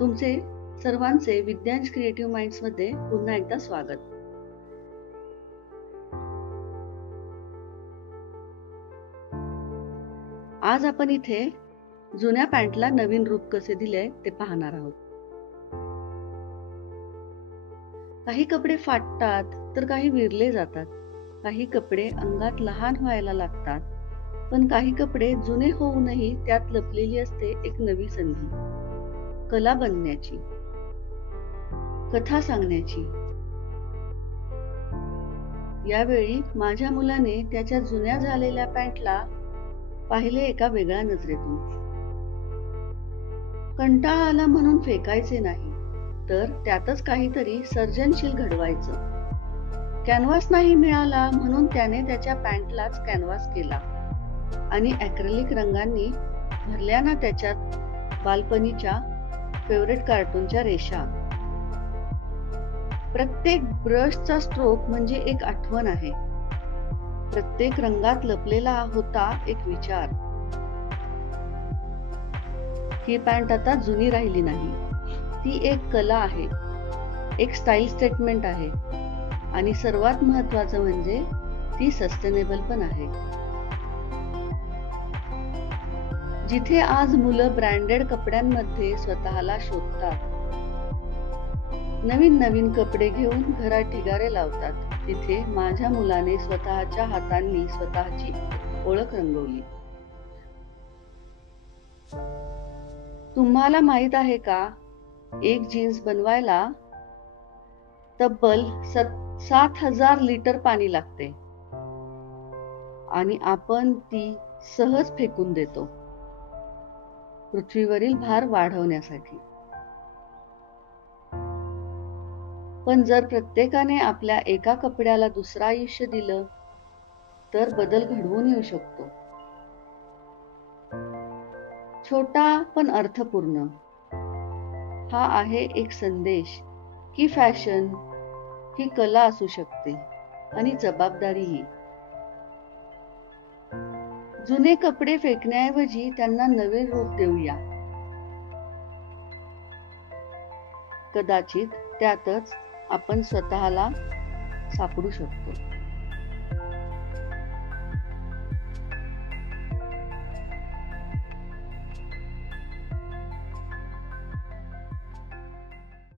तुमचे सर्वांचे विद्यांश creative minds मध्ये पुन्हा एकदा स्वागत. आज आपण इथे जुन्या पॅन्टला नवीन रूप कसे दिले ते पाहणार आहोत. काही कपडे फाटतात तर काही विरले जातात. काही कपडे अंगात लहान व्हायला लागतात, पण काही कपडे जुने होऊनही त्यात लपलेली असते एक नवी संधी, कला बनण्याची, कथा सांगण्याची. यावेळी माझ्या मुलाने त्याच्या जुन्या झालेल्या पॅन्टला पाहिले एका वेगळ्या नजरेतून. कंटाळा आला म्हणून फेकायचे नाही, तर त्यातच काहीतरी सर्जनशील घडवायचं. कॅनव्हास नाही मिळाला म्हणून त्याने त्याच्या पॅन्टलाच कॅनव्हास केला आणि ॲक्रेलिक रंगांनी भरल्या ना त्याच्यात बालपणीच्या फेवरेट कार्टूनच्या रेषा. प्रत्येक ब्रशचा स्ट्रोक म्हणजे एक आठवण आहे. प्रत्येक रंगात लपलेला होता एक विचार. ही पॅन्ट आता जुनी राहिली नाही, ती एक कला आहे, एक स्टाईल स्टेटमेंट आहे आणि सर्वात महत्त्वाचं म्हणजे ती सस्टेनेबल पण आहे. जिथे आज मुलं ब्रँडेड कपड्यांमध्ये स्वतःला शोधतात, नवीन नवीन कपडे घेऊन घरात ढिगारे लावतात, तिथे माझ्या मुलाने स्वतःच्या हातांनी स्वतःची ओळख रंगवली. तुम्हाला माहित आहे का, एक जीन्स बनवायला तब्बल 7,000 लिटर पाणी लागते आणि आपण ती सहज फेकून देतो पृथ्वीवरील भार वाढवण्यासाठी. पण जर प्रत्येकाने आपल्या एका कपड्याला दुसरं आयुष्य दिलं तर बदल घडवून येऊ शकतो. छोटा पण अर्थपूर्ण. हा आहे एक संदेश की फॅशन ही कला असू शकते आणि जबाबदारीही. जुने कपडे फेकण्याऐवजी त्यांना नवे रूप देऊया. कदाचित त्यातच आपण स्वतःला सापडू शकतो.